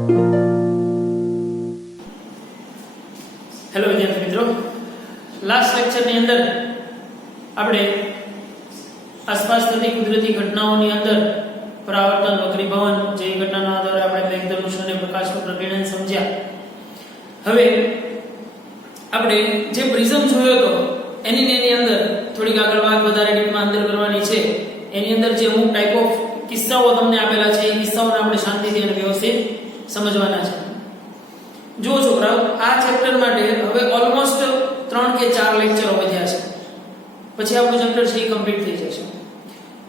Hello વિદ્યાર્થી મિત્રો, last લેક્ચરની અંદર આપણે આસપાસ થતી કુદરતી ઘટનાઓની અંદર પરાવર્તન, વક્રીભવન જેવી ઘટનાના આધારે આપણે મેઘધનુષ અને પ્રકાશનું પ્રકીર્ણન સમજ્યા. હવે આપણે જે પ્રિઝમ જોયો હતો એની અંદર થોડીક આગળ વાત વધારે ડીપમાં અંદર કરવાની છે. એની અંદર જે અમુક ટાઈપ ઓફ કિસ્સાઓ તમને આપેલા છે એ કિસ્સાઓને આપણે શાંતિથી અને વ્યવસ્થિત સમજવાના છે. જો છોકરાઓ, આ ચેપ્ટર માટે હવે ઓલમોસ્ટ 3 કે 4 લેક્ચરો વધ્યા છે, પછી આપણું ચેપ્ટર છે કમ્પ્લીટ થઈ જશે.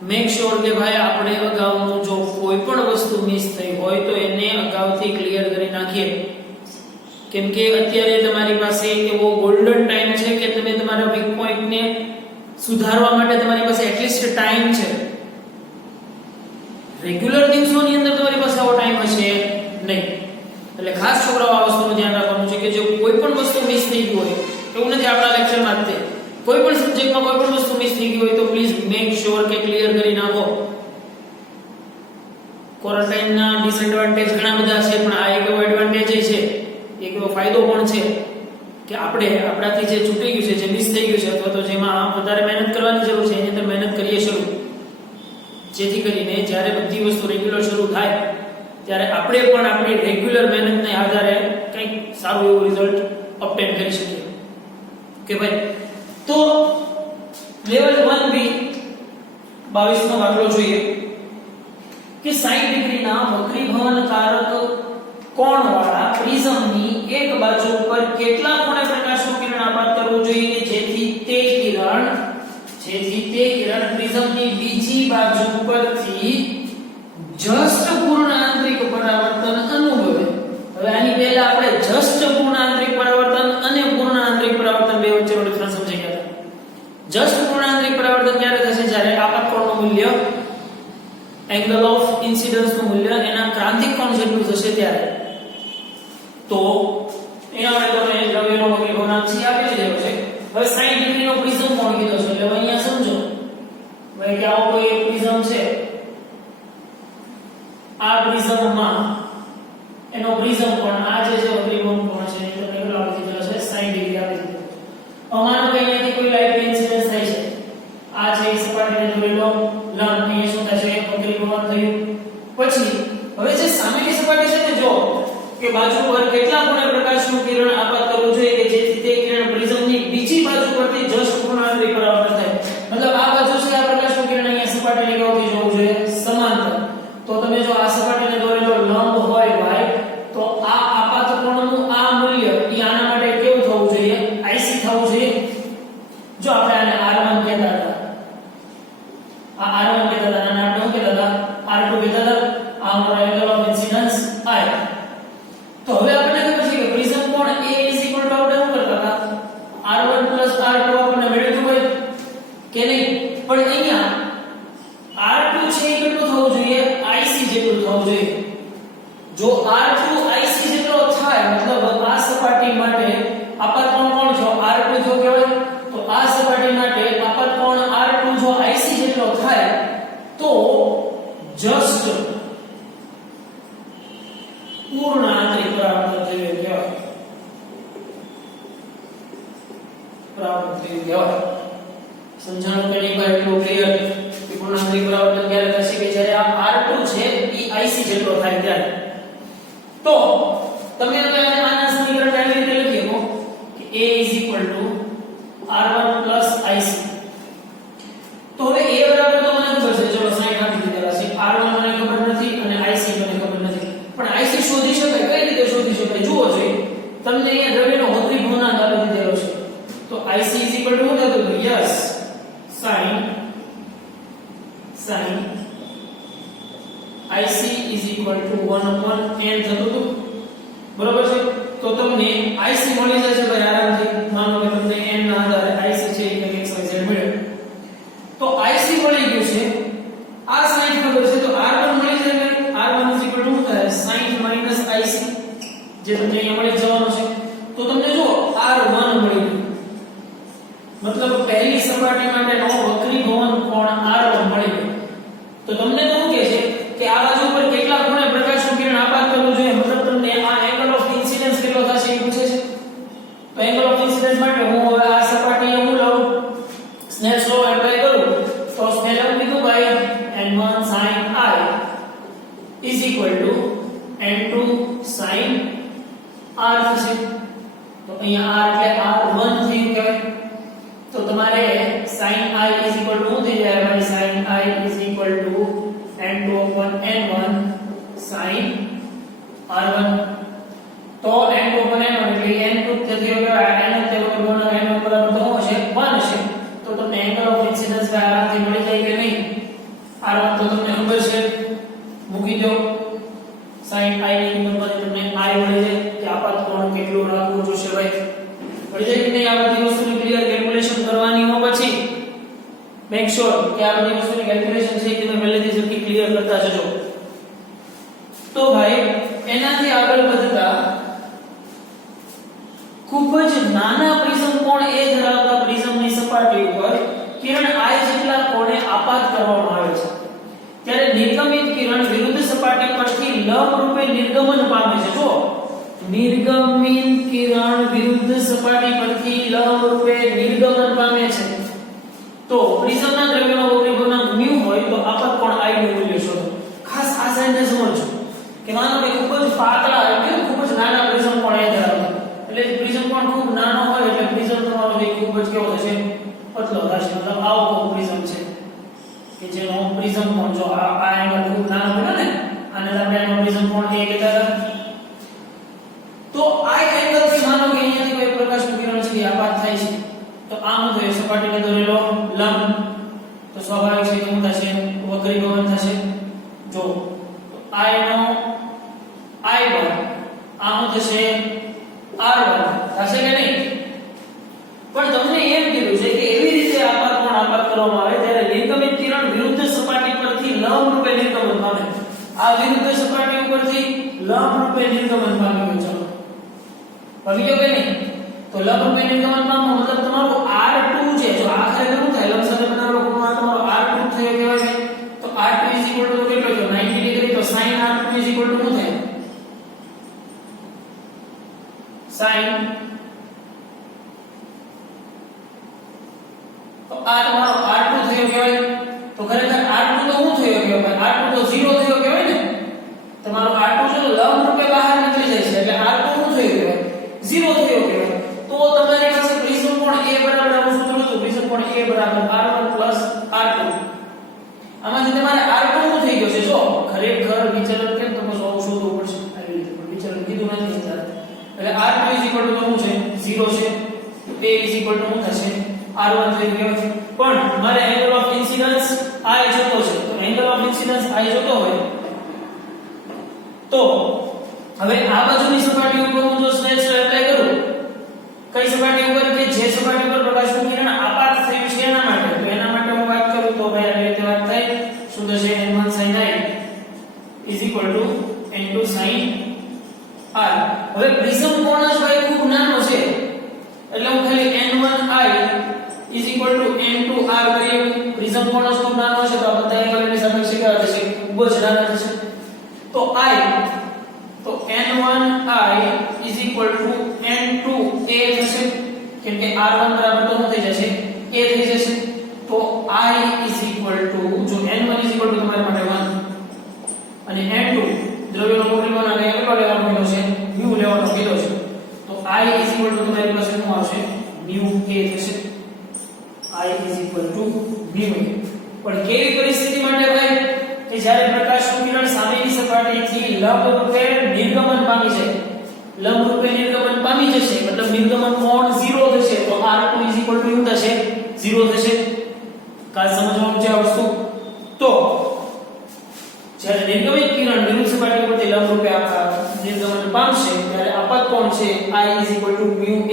મેક શ્યોર કે ભાઈ આપણે અગાઉનું જો કોઈ પણ વસ્તુ મિસ થઈ હોય તો એને અગાઉથી ક્લિયર કરી નાખીએ, કેમ કે અત્યારે તમારી પાસે એવો ગોલ્ડન ટાઈમ છે કે તમે તમારા વીક પોઈન્ટને સુધારવા માટે તમારી પાસે એટલીસ્ટ ટાઈમ છે. રેગ્યુલર દિવસોની અંદર તમારી પાસે આવો ટાઈમ હશે નહીં. એટલે ખાસ છોકરાઓ આ વસ્તુનું ધ્યાન રાખવાનું છે કે જો કોઈ પણ વસ્તુ મિસ થઈ ગઈ હોય, એવું નથી આપણા લેક્ચરમાં જ તે કોઈ પણ સબ્જેક્ટમાં કોઈ પણ વસ્તુ મિસ થઈ ગઈ હોય તો પ્લીઝ મેક શ્યોર કે ક્લિયર કરી નાખો. ક્વોરન્ટાઇનના ડિસએડવાન્ટેજ ઘણા બધા છે, પણ આ એક એવો એડવાન્ટેજ છે, એક એવો ફાયદો પણ છે કે આપણે આપણાથી જે છૂટી ગયું છે, જે મિસ થઈ ગયું છે અથવા તો જેમાં વધારે મહેનત કરવાની જરૂર છે એની અંદર મહેનત કરીએ શરૂ, જેથી કરીને જ્યારે બધી વસ્તુ રેગ્યુલર શરૂ થાય ત્યારે આપણે પણ આપણી રેગ્યુલર મહેનતને આધારે કંઈક સારું એવું રિઝલ્ટ ઓબ્ટેન કરી શકીએ. કે ભાઈ, તો લેવલ 1B 22નો દાખલો જોઈએ કે 60 ડિગ્રીના વક્રીભવનકારક કોણવાળા પ્રિઝમની એક બાજુ પર કેટલા ખૂણે પ્રકાશનું કિરણ આપાત કરવું જોઈએ કે જેથી તે કિરણ પ્રિઝમની બીજી બાજુ પરથી જસ્ટ પૂર્ણ આંતરિક પરાવર્તન અનુભવે. હવે આની પહેલા આપણે જસ્ટ પૂર્ણ આંતરિક પરાવર્તન અને પૂર્ણ આંતરિક પરાવર્તન બે વચ્ચેનો ડિફરન્સ સમજી ગયા હતા. જસ્ટ પૂર્ણ આંતરિક પરાવર્તન ક્યારે થશે? જ્યારે આપાત કોણનું મૂલ્ય, એંગલ ઓફ ઇન્સિડન્સ નું મૂલ્ય એના ક્રાંતિક કોણ જેટલું થશે ત્યારે. તો અહીંયા આપણે તમને દ્રવ્યનો વક્રીભવનાંક c આપી દીધો છે. હવે 60 ડિગ્રીનો પ્રિઝમ કોણ કીધો છે એટલે અહીંયા સમજો ભાઈ કે આવો કોઈ એક પ્રિઝમ છે. આ પ્રિઝમમાં એનો પ્રિઝમ કોણ, આ જે વક્રીભવન કોણ છે એ તમને કેટલો આપી દીધો છે? 60 ડિગ્રી આપી દીધો. અમાનો કે અહીંયાથી કોઈ લાઈટ ઇન્સિડન્સ થાય છે, આ છે એ સપાટીને જોડેલો લંબ, અહીંયા શું થશે? વક્રીભવન થયું. પછી હવે જે સામેની સપાટી છે ને, જો કે બાજુ પર કેટલા ખૂણે પ્રકાશનું કિરણ આપાત કરવું જોઈએ કે જેથી તે કિરણ પ્રિઝમની બીજી બાજુ પરથી જસ્ટ પૂર્ણ આંતરિક પરાવર્તન થાય. મતલબ આ બાજુ છે, આ પ્રકાશનું કિરણ અહીંયા સપાટીની કેવાથી જોવું જોઈએ? સમાંતર. તો તમે જો આ સપાટીને દોરેલો લંબ હોય ભાઈ, તો આ આપાત કોણનું આ મૂલ્ય ઈ આના માટે કેવું થવું જોઈએ? IC થવું જોઈએ. જો આપણે આને R1 કહેતા હતા, આ R1 કહેતા હતા, આને આપણે શું કહેતા હતા? R2 કહેતા હતા. આ અમારો એંગલ ઓફ ઇન્સિડન્સ I. તો હવે આપણે ખબર છે કે પ્રિઝમ કોણ A આપણે શું કરતા હતા? R1 R2 આપણને મળ્યું હોય કે નહીં? પણ અહીંયા R2 છે એ કેટલું થવું જોઈએ? IC જેટલું થવું જોઈએ. જો R2 IC જેટલો થાય, મતલબ આ સપાટી માટે આપાત કોણ કોણ છે? R2 જો કહેવાય, તો આ સપાટી માટે આપાત કોણ R2 જો IC જેટલો થાય તો જસ્ટ પૂર્ણ આંતરિક પરાવર્તન થયું કહેવાય. પરાવર્તન થયું કહેવાય. સમજાણું કે નહીં ભાઈ? એટલું ક્લિયર કે પૂર્ણ આંતરિક પરાવર્તન ક્યારે થશે? કે જ્યારે આ R2 છે એ IC જેટલો થાય ત્યારે. તો તમે હવે આના સમીકરણ કેવી રીતે લખી શકો કે A R1 IC. તો હવે A બરાબર તો મને ખબર છે, ચલો 60 આપી દીધેલા છે. R1 મને ખબર નથી અને IC મને ખબર નથી, પણ IC શોધી શકાય. કઈ રીતે શોધી શકાય? જુઓ જોઈએ, તમને અહીંયા દ્રવ્યનો વક્રીભવનાંક આપી દીધેલો છે. તો IC શું થતું હતું? યસ, sin IC 1/n થતું હતું. બરોબર છે? તો તમને IC મળી જશે ભાઈ આરામથી. માનો કે તમને n ના આધારે IC છે એ XYZ મળ્યો. તો IC મળી ગયું છે. આ 60 ખબર છે, તો R1 મળી જાય. R1 શું થાય? 60 IC, જે તમને અહીંયા મળી જવાનું છે. તો તમને જો R1 મળી ગયું, મતલબ પહેલી સપાટી માટેનો વક્રીભવન કોણ R1 મળી ગયો. તો તમને તો શું કહે છે કે આ બાજુ પર કેટલા ખૂણે પ્રકાશનું કિરણ આપાત કરવું જોઈએ? મતલબ is equal to n2 sin r થશે. તો અહીંયા r એટલે r1 થયું કહેવાય. તો તમારે sin i is equal to શું થઈ જાય? ભાઈ sin i is equal to n2/n1 sin r1. તો n2/n1 એટલે n2 થયો કહેવાય. n થયો તો n1 બરાબર તો હશે 1 હશે. તો તમને એંગલ ઓફ ઇન્સિડન્સ આરામથી મળી જાય કે નહીં? r1 તો તમને ખબર છે, મૂકી દો. sin i ની કિંમતમાંથી તમને i મળી જાય કે આપાત કોણ કેટલું રાખવું જોશે ભાઈ. મળી જાય કે નહીં? આ બધી વસ્તુની ક્લિયર કેલ્ક્યુલેશન કરવાની હો. પછી મેક શ્યોર કે આ બધી વસ્તુની કેલ્ક્યુલેશન છે કે તમે પહેલેથી જ ક્લિયર કરતા જજો. તો ભાઈ એનાથી આગળ વધતા ખૂબ જ નાના પ્રિઝમ કોણ એ ધરાવતા પ્રિઝમની સપાટી ઉપર કિરણ I જેટલા કોણે આપાત કરવામાં આવે છે ત્યારે નિર્ગમિત કિરણ વિરુદ્ધ સપાટી પરથી લંબ રૂપે નિર્ગમન પામે છે. જો નિર્ગમિત કિરણ વિરુદ્ધ સપાટી પરથી લંબ રૂપે નિર્ગમન પામે છે તો પ્રિઝમના દ્રવ્યનો વક્રી ગુણાંક μ હોય તો આપાત કોણ I નું મૂલ્ય શોધો. ખાસ આ સાઈડને સમજો કે માનો કે ખૂબ જ પાતળા એટલે ખૂબ જ નાના પ્રિઝમ કોણ એ ધરાવે એટલે પ્રિઝમ કોણ ખૂબ નાનો હોય એટલે પ્રિઝમ તમારો જે ખૂબ જ કેવો થશે? પતલો થશે. મતલબ આવો પ્રિઝમ છે કે જેનો પ્રિઝમ કોણ જો આ એંગલ ખૂબ નાનો બને ને આને આપણે એનો પ્રિઝમ કોણ એ કહેતા હતા. તો આ એંગલ થી માનો કે અહીંયાથી કોઈ પ્રકાશનું કિરણ છે આપાત થાય છે તો આમ તો એ સપાટીને દોરેલો લંબ તો સ્વાભાવિક છે કે શું થશે? વક્રીભવન થશે. જો આ એનો I1 આમ થશે R1 થશે કે નહીં? પણ તમને એમ કીધું છે કે એવી રીતે આપાત કોણ આપાત કરવામાં આવે ત્યારે નિર્ગમિત કિરણ વિરુદ્ધ સપાટી પરથી લંબ રૂપે નિર્ગમન પામે. આ વિરુદ્ધ સપાટી ઉપરથી લંબ રૂપે નિર્ગમન પામી ગયું. ચલો પામી ગયો કે નહીં? તો લંબ રૂપે નિર્ગમન પામવાનો મતલબ તમારો R2 છે. જો આ ખરેખર શું થાય? લંબ સાથે બનાવેલો ખૂણો તમારો R2 થયો કહેવાય. તો R2 કેટલો થયો? 90 ડિગ્રી. તો sin R2 શું થાય? sin તો આ તમારો R2 થયો કહેવાય. તો ખરેખર R2 તો શું થયો કહેવાય? R2 તો 0 થયો કહેવાય ને. તમારો R2 જો લંબ રૂપે બહાર નીકળી જાય છે એટલે R2 શું થયો કહેવાય? 0 થયો કહેવાય. તો તમારી પાસે પ્રિઝમ કોણ A બરાબર આવું સૂત્ર હતું. પ્રિઝમ કોણ A બરાબર R1 R2. આમાંથી તમારે R2 શું થઈ ગયો છે? જો ખરેખર વિચલન કેમ તમે શોધવું પડશે આવી રીતે, પણ વિચલન કીધું નથી અત્યારે. એટલે R2 શું છે? 0 છે. A શું થશે? R1 થઈ ગયો છે. પણ મારે એંગલ ઓફ ઇન્સિડન્સ I જોતો છે. તો એંગલ ઓફ ઇન્સિડન્સ I જોતો હોય તો હવે આ બાજુની સપાટી ઉપર હું જો સ્નેલ્સ લો એપ્લાય કરું, કઈ સપાટી ઉપર? કે જે સપાટી પર પ્રકાશનું કિરણ આપાત થયું છે એના માટે. તો એના માટે હું વાત કરું તો ભાઈ આવી રીતે વાત થાય. શું થશે? n1 sin I n2 sin R. હવે પ્રિઝમ કોણ જ ભાઈ ખૂબ નાનો છે એટલે હું ખાલી n1 I n2 R કરીએ. પ્રિઝમ કોણ જ ખૂબ નાનો છે તો આ બધા એંગલની સાપેક્ષે કેવા થશે? ખૂબ જ નાના થશે. તો n1 I n2 A થશે કેમ કે R1 બરાબર તો શું થઈ જશે? A થઈ જશે. તો I જો n1 તમારા માટે 1 અને n2 દ્રવ્યનો વક્રી ગુણાંક કેટલો લેવાનો કીધો છે? μ લેવાનો કીધો છે. તો I તમારી પાસે શું આવશે? μ A થશે. I μ. પણ કેવી પરિસ્થિતિ માટે ભાઈ? કે જ્યારે પ્રકાશનું કિરણ સામેની સપાટીથી લંબ રૂપે નિર્ગમન પામી જાય. લંબ રૂપે નિર્ગમન પામી જશે મતલબ નિર્ગમન કોણ 0 થશે. તો R2 શું થશે? 0 થશે. કાલ સમજવાનું છે આ વસ્તુ. તો જ્યારે નિર્ગમિત કિરણ વિરુદ્ધ સપાટી પરથી લંબ રૂપે નિર્ગમન પામશે ત્યારે આપાત કોણ છે? I μ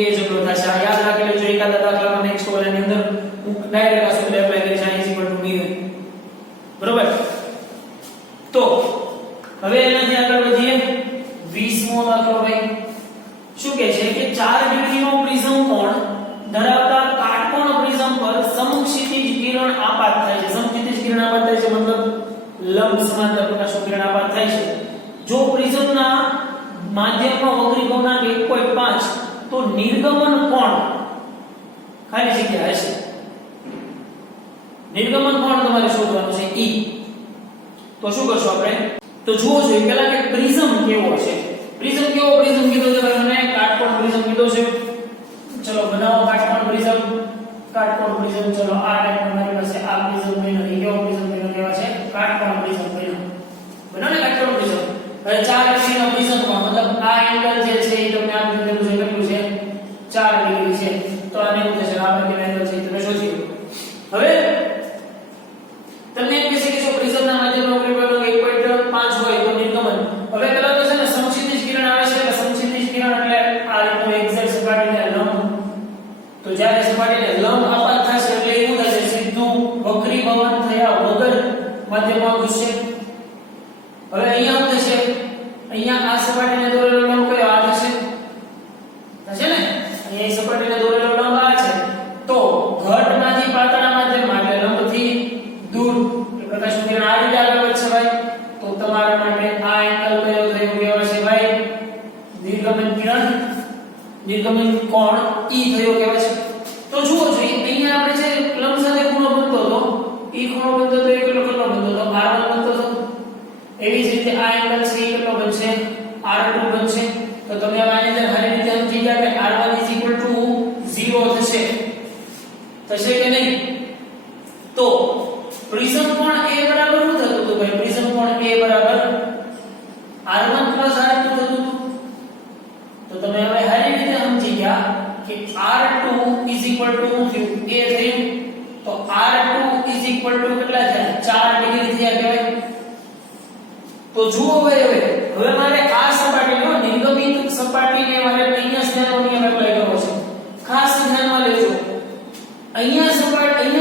A જેટલો થશે. આ યાદ રાખી લેજો. એકાદા દાખલામાં નેક્સ્ટ વાળાની અંદર હું ડાયરેક્ટ આ સૂત્ર એપ્લાય કરીશ. I μ. બરોબર. તો હવે એનાથી આગળ વધીએ. 20મો દાખલો ભાઈ શું કહે છે કે 4 ડિગ્રીનો પ્રિઝમ કોણ ધરાવતા કાટકોણ પ્રિઝમ પર સમક્ષિતિજ કિરણ આપાત થાય છે. સમક્ષિતિજ કિરણ આપાત થાય છે મતલબ લંબ સમાંતર પ્રકાશનું કિરણ આપાત થાય છે. જો પ્રિઝમના માધ્યમનો વક્રી ગુણાંક 1.5 તો નિર્ગમન કોણ ખાલી જગ્યા હશે. નિર્ગમન કોણ તમારે શોધવાનું છે E. તો શું કરશું આપણે? તો જુઓ જોઈએ પહેલા કે પ્રિઝમ કેવો છે. પ્રિઝમ કેવો પ્રિઝમ કીધો છે ભાઈ મને કાટકોણ પ્રિઝમ કીધો છે. ચલો બનાવો કાટકોણ પ્રિઝમ. કાટકોણ પ્રિઝમ ચલો આ ટાઈપનો મારી પાસે આ પ્રિઝમ બન્યો. એ કેવો પ્રિઝમ બન્યો કેવા છે કાટકોણ પ્રિઝમ બન્યો. બનાવો ને કાટકોણ પ્રિઝમ. હવે 4 ડિગ્રીનો પ્રિઝમ કોણ મતલબ આ એંગલ જે છે એ તમને આમ કીધેલું છે કેટલું છે 4 ડિગ્રી છે. તો આને એવું થશે આ બાજુ એંગલ છે તમે શોધી લો. હવે તમને એમ કહેશે કે જો પ્રિઝમના માધ્યમનો પરિબળ 1.5 હોય તો નિર્ગમન. હવે પેલા તો છે ને સમક્ષિતિજ કિરણ આવે છે. એટલે સમક્ષિતિજ કિરણ એટલે આ રીતનું એક્ઝેક્ટ સપાટીને લંબ. તો જ્યારે સપાટીને લંબ આપાત થશે એટલે એવું થશે સીધું વક્રીભવન થયા વગર માધ્યમમાં ઘૂસશે. હવે અહીંયા શું થશે અહીંયા આ સપાટીને દોરેલો લંબ કયો આ થશે ને અહીંયા સપાટીને દોરેલો લંબ આ છે. તો ઘટમાંથી પાતળા માધ્યમ એટલે લંબથી દૂર પ્રકાશનું કિરણ આ રીતે આગળ વધશે ભાઈ. તો તમારા માટે આ એંગલ કયો થયો કહેવાય છે ભાઈ નિર્ગમન કિરણ. નિર્ગમન કોણ E થયો કહેવાય છે. તો જુઓ જોઈએ અહીંયા આપણે જે લંબ સાથે ખૂણો બનતો હતો E ખૂણો બનતો હતો એ કેટલો બનતો હતો R1 બનતો હતો. એવી જ રીતે આ એંગલ છે એ કેટલો બનશે R2 બનશે. તો તમે હવે આની અંદર સારી રીતે સમજી ગયા કે R1 0 થશે. થશે કે નહીં. તો પ્રિઝમ કોણ A બરાબર શું થતું હતું ભાઈ પ્રિઝમ કોણ A બરાબર R1 R2 થતું હતું. તો તમે હવે સારી રીતે સમજી ગયા કે R2 શું થયું A થયું. તો R2 કેટલા થયા 4 ડિગ્રી થયા કહેવાય. તો જુઓ ભાઈ હવે મારે આ સપાટીનો નિર્ગમિત સપાટીને મારે અહીંયા સ્નેહનો નિયમ એપ્લાય કરવો છે. ખાસ ધ્યાનમાં લેજો અહીંયા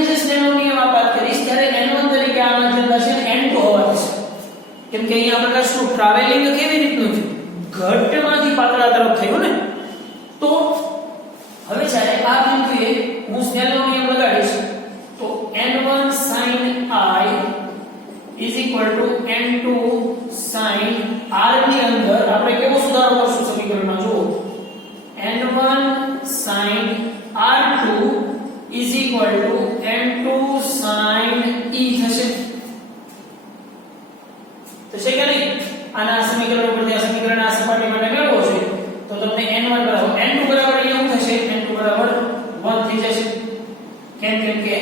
જે સ્નેહનો નિયમ આપાત કરીશ ત્યારે n1 તરીકે આ માધ્યમ થશે n2 હોવા થશે. કેમ કે અહીંયા પ્રકાશનું ટ્રાવેલિંગ કેવી રીતનું થયું ઘટમાંથી પાતળા તરફ થયું ને. તો હવે જ્યારે આ બિંદુએ હું સ્નેહનો નિયમ લગાડીશ તો n1 sin I n2 sin r ની અંદર આપણે કેવો સુધારો કરશું સમીકરણમાં જુઓ n1 sin r2 n2 sin E થશે. થશે કે નહીં. આના સમીકરણ ઉપરથી આ સમીકરણ આ સપાટી માટે મેળવવો છે તો તમને n1 બરાબર n2 બરાબર એવું થશે n2 બરાબર 1 થઈ જશે. કેમ કે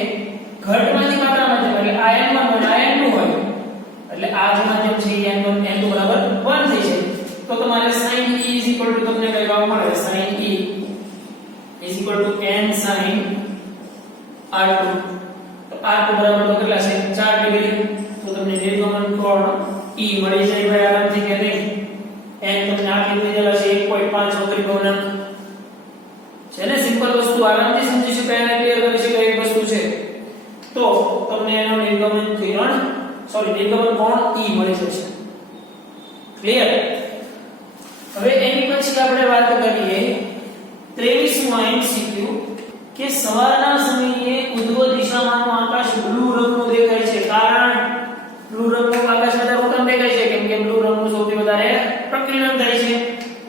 ઘટમાંથી પાતળા માધ્યમ એટલે આ n1 હોય આ n2 હોય એટલે આ જે માધ્યમ છે એ n2 બરાબર 1 થઈ જાય. તો તમારે sin E તમને કઈ ભાવ મળે sin E n sin r2. તો r2 બરાબર તો કેટલા છે 4 ડિગ્રી. તો તમને નિર્ગમન કોણ E મળી જાય ભાઈ આરામથી કે નહીં. n તમને આપી દીધેલા છે 1.5 વક્રીભવનાંક છે ને. સિમ્પલ વસ્તુ આરામથી સમજી શકાય અને ક્લિયર કરી શકાય એક વસ્તુ છે. તો તમને એનો નિર્ગમન કોણ E મળી જશે. ક્લિયર. હવે એની પછી આપણે વાત કરીએ 23મું MCQ કે સવારના સમયે ઉદ્ધવ દિશામાંનો આકાશ બ્લુ રંગનો દેખાય છે. કારણ બ્લુ રંગનું આકાશ વધારે ઉત્તમ દેખાય છે કેમ કે બ્લુ રંગનું સૌથી વધારે પ્રકીર્ણન થાય છે.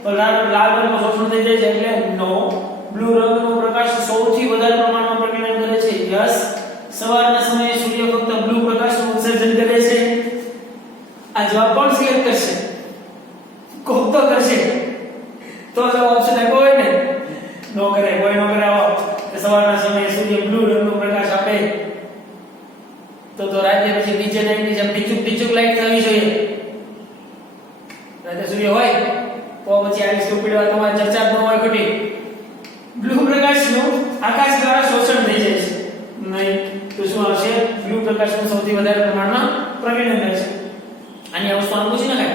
તો લાલ રંગનું શોષણ થઈ જાય છે એટલે નો. બ્લુ રંગનો પ્રકાશ સૌથી વધારે પ્રમાણમાં પ્રકીર્ણન કરે છે. યસ. સવારના સમયે સૂર્ય ફક્ત બ્લુ પ્રકાશનું ઉત્સર્જન કરે છે. આ જવાબ કોણ સિલેક્ટ કરશે કોક તો કરશે. તો જવાબ ઓપ્શન આપ્યો હોય ને નો કરે કોઈ નો કરે. કે સવારના સમયે સૂર્ય બ્લુ રંગનો પ્રકાશ આપે તો રાતે પછી નીચે નાઈટની જેમ ટીચુક લાઈટ થવી જોઈએ. રાતે સૂર્ય હોય તો પછી આવી સ્ટુપિડ વાત તમારી ચર્ચા ન હોય ખોટી. બ્લુ પ્રકાશનું આકાશ દ્વારા શોષણ થઈ જાય છે નહીં. તો શું આવશે બ્લુ પ્રકાશનું સૌથી વધારે પ્રમાણમાં પ્રકીર્ણન થાય છે. આની આ વસ્તુ આમ પૂછી નખાય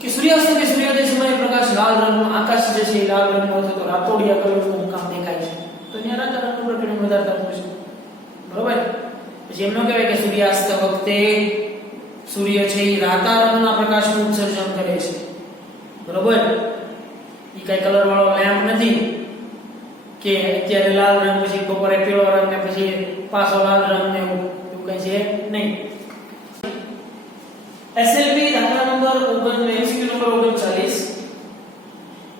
કે સૂર્યાસ્ત કે સૂર્યોદય સમયે પ્રકાશ લાલ રંગનો આકાશ જે છે લાલ રંગનો થતો રાતોડિયા કલરનું મુકામ દેખાય છે. તો ત્યાં રાત રંગનું પ્રકીર્ણન વધારે થતું છે. બરોબર. પછી એમ ન કહેવાય કે સૂર્યાસ્ત વખતે સૂર્ય છે એ રાતા રંગના પ્રકાશનું ઉત્સર્જન કરે છે. બરોબર. એ કઈ કલર વાળો લેમ્પ નથી કે અત્યારે લાલ રંગ પછી બપોરે પીળો રંગ ને પછી પાછો લાલ રંગ ને એવું કઈ છે નહીં. એસએલપી દાખલા નંબર 39 નંબર 39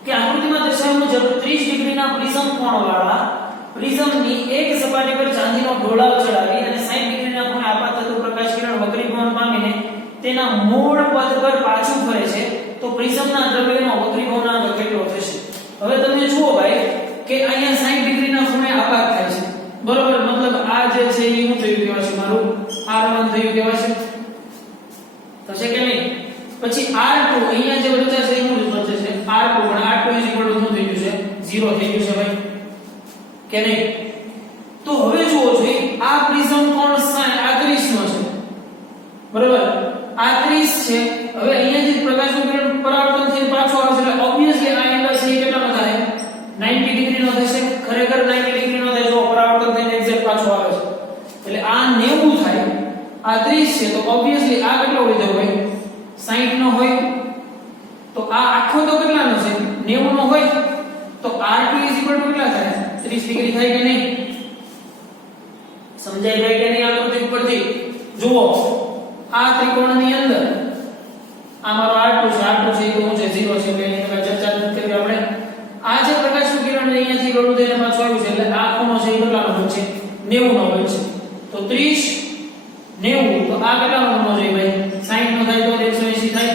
કે આકૃતિમાં દર્શાવ્યા મુજબ 30 ડિગ્રીના પ્રિઝમ કોણવાળા પ્રિઝમની એક સપાટી પર ચાંદીનો ઢોળાવ ચડાવી અને 60 ડિગ્રીના ખૂણે આપાત થતું પ્રકાશ કિરણ વક્રીભવન પામીને તેના મૂળ પદ પર પાછું ફરે છે તો પ્રિઝમના દ્રવ્યનો વક્રીકોણાંક કેટલો થશે? હવે તમે જુઓ ભાઈ કે અહીંયા 60 ડિગ્રીના ખૂણે આપાત થાય છે બરોબર, મતલબ આ જે છે એ શું થયું કહેવાય છે, મારું R1 થયું કહેવાય છે, થશે કે નહીં? પછી R2 અહીંયા જે વચ્ચે છે એનું વચ્ચે છે R2 પણ R2 શું થઈ ગયું છે 0 થઈ ગયું છે ભાઈ કે નહીં? તો હવે જુઓ છો આ પ્રિઝમ કોણ આ 30 નો છે બરોબર, આ 30 છે. હવે અહીંયા જે પ્રકાશનું કિરણ પરાવર્તન થઈને પાછો આવશે એટલે ઓબ્વિયસલી આ એંગલ છે એ કેટલાનો થાય 90 ડિગ્રી નો થશે. ખરેખર 90 ડિગ્રી નો થાય જો પરાવર્તન થઈને એક્ઝેક્ટ પાછો આવે છે એટલે આ 90 થાય, આ 30 છે તો ઓબ્વિયસલી આ કેટલો હોય તો ભાઈ 60 નો હોય, તો આ આખો તો કેટલાનો છે 90 નો હોય તો R2 કેટલા થાય 30 ડિગ્રી થાય કે નહીં? સમજાય ભાઈ કે નહીં? આકૃતિ ઉપરથી જુઓ આ ત્રિકોણની અંદર આ મારો R2 છે, R2 છે તો હું છે 0 છે એટલે એની તમે ચર્ચા નથી કરી આપણે. આ જે પ્રકાશનું કિરણ અહીંયાથી ગળું થઈને પાછું આવ્યું છે એટલે આ ખૂણો છે એ કેટલાનો હોય છે 90 નો હોય છે, તો 30 90 તો આ કેટલાનો ખૂણો છે ભાઈ 60 નો થાય તો 180 થાય,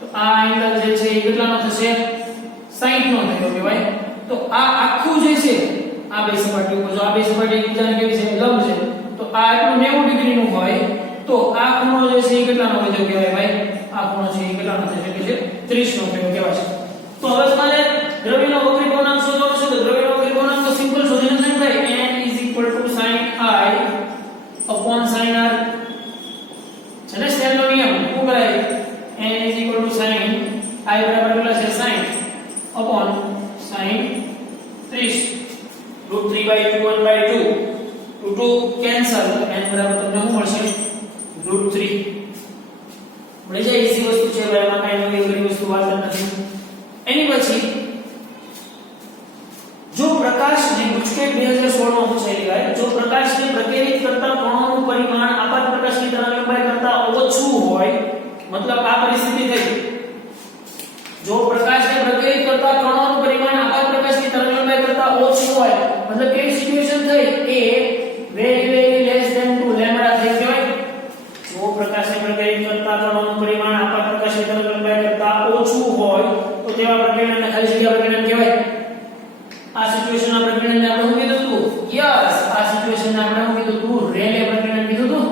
તો આ એંગલ જે છે એ કેટલાનો થશે 60 નો થયો કે ભાઈ. તો આ આખું જે છે આ બે સપાટી ઉપર જો આ બે સપાટી એકબીજાને કેવી છે લંબ છે તો આ એટલું 90 ડિગ્રી નું હોય તો આ ખૂણો જે છે એ કેટલાનો હોય તો કહેવાય ભાઈ આ ખૂણો છે એ કેટલાનો થઈ શકે છે 30 નો થયો કહેવાય છે. તો હવે તમારે દ્રવ્યનો વક્રીકોણાંક શોધવાનો છે તો દ્રવ્યનો વક્રીકોણાંક તો સિમ્પલ શોધી નાખો ભાઈ n sin i sin r છે ને સ્નેલનો નિયમ શું કરાય n sin i બરાબર કેટલા છે sin sin 30 √3/2 1/2 2 કેન્સલ n બરાબર તમને શું મળશે √3 મળી જાય. ઈઝી વસ્તુ છે ભાઈ, એમાં કાઈ નવી ઘણી વસ્તુ વાત નથી. એની પછી જો પ્રકાશને ગુજકેટ 2016 માં પૂછાયેલી હોય જો પ્રકાશને પ્રકેરિત કરતા કણોનું પરિમાણ આપાત પ્રકાશની તરંગલંબાઈ કરતા ઓછું હોય, મતલબ આ પરિસ્થિતિ થઈ જો પ્રકાશને પ્રકેરિત કરતા કણોનું પરિમાણ આપાત પ્રકાશની તરંગલંબાઈ કરતા ઓછું હોય, મતલબ કેવી સિચ્યુએશન થઈ એ વેરી લેસ ધેન 2 લેમ્બડા થઈ કહેવાય. જો પ્રકાશને પ્રકેરિત કરતા કણોનું પરિમાણ આપાત પ્રકાશની તરંગલંબાઈ કરતા ઓછું હોય તો તેવા પ્રકીર્ણનને ખાલી જગ્યા પ્રકીર્ણન કહેવાય. આ સિચ્યુએશન ના પ્રકીર્ણનને આપણે શું કીધું હતું? યસ, આ સિચ્યુએશન ને આપણે શું કીધું હતું? રેલે પ્રકીર્ણન કીધું હતું.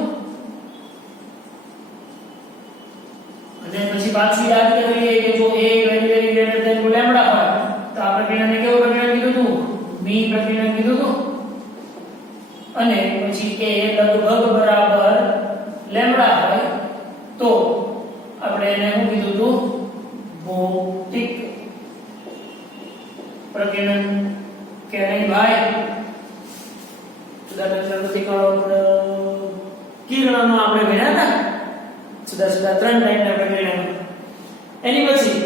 અને પછી પાછું યાદ કરીએ કે જો a very greater than 2 lambda હોય તો આ પ્રકીર્ણનને કેવું પ્રકીર્ણન કીધું હતું? મી પ્રકીર્ણન કીધું હતું. અને પછી a લગભગ બરાબર લેમ્બડા હોય તો આપણે એને શું કીધું હતું? ભૌતિક પ્રકીર્ણન કે નહીં ભાઈ? જુદા જુદા કિરણોનો આપણે ભણ્યા હતા જુદા જુદા 3 ટાઈપના પ્રકીર્ણન. એની પછી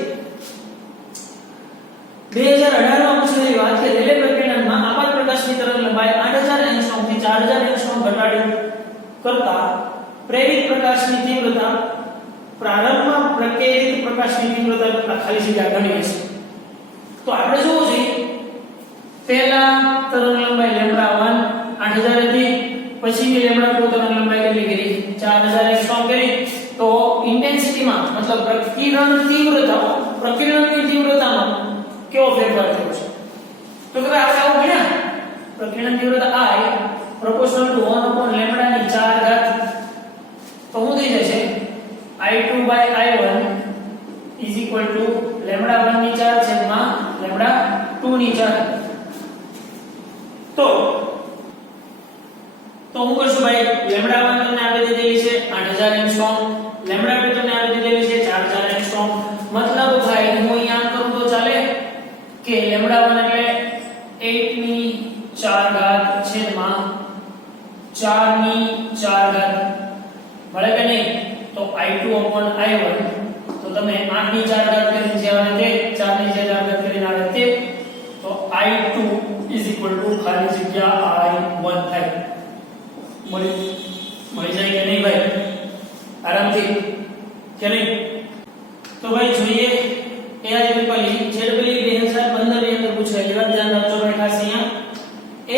2018 માં પૂછેલી વાત કે રેલે પ્રકીર્ણનમાં આપાત પ્રકાશની તરંગલંબાઈ 8000 એંગસ્ટ્રોમથી 4000 એંગસ્ટ્રોમ ઘટાડી કરતા પ્રેરિત પ્રકાશની તીવ્રતા પ્રારંભમાં પ્રકેરિત પ્રકાશની તીવ્રતા ખાલી જગ્યા ગણી છે. તો આપણે જોવું જોઈએ પહેલા તરંગલંબાઈ લેમ્બડા 1 8000 હતી, પછી લેમ્બડા 2 તરંગલંબાઈ કેટલી કરી 4000 એંગસ્ટ્રોમ કરી. તો ઇન્ટેન્સિટીમાં મતલબ પ્રકીર્ણન તીવ્રતા પ્રકીર્ણનની તીવ્રતામાં કેવો ફેરફાર થયો છે? તો કે આપણે આવું ભણ્યા પ્રકીર્ણન તીવ્રતા I proportional to 1 upon lambda ની 4 ઘાત તો શું થઈ જશે I2/I1 is equal to lambda 1 ની 4 છેદમાં લેમ્બડા 2 ની 4. તો હું કરશું ભાઈ લેમ્બડા 1 તમને આપી દીધેલી છે 8000 એંગસ્ટ્રોમ, લેમ્બડા 2 તમને આપી દીધેલી છે 4000 એંગસ્ટ્રોમ. મતલબ ભાઈ હું અહીંયા કરું તો ચાલે કે લેમ્બડા 1 એટલે 8 ની 4 ઘાત છેદમાં 4 ની 4 ઘાત મળે કે નહીં? તો I2/I1 તો તમે 8 ની 4 ઘાત કરીને જે આવે તે 4 ની 4 ઘાત કરીને આવે તે તો I2 ખાલી જગ્યા I1 થાય. મળી જાય કે નહીં ભાઈ? આરામથી કે નહીં? તો ભાઈ જોઈએ એઆરપીલી જેડબલી 2015 ની અંદર પૂછાયેલી વાત ધ્યાન રાખજો ભાઈ ખાસ અહીંયા.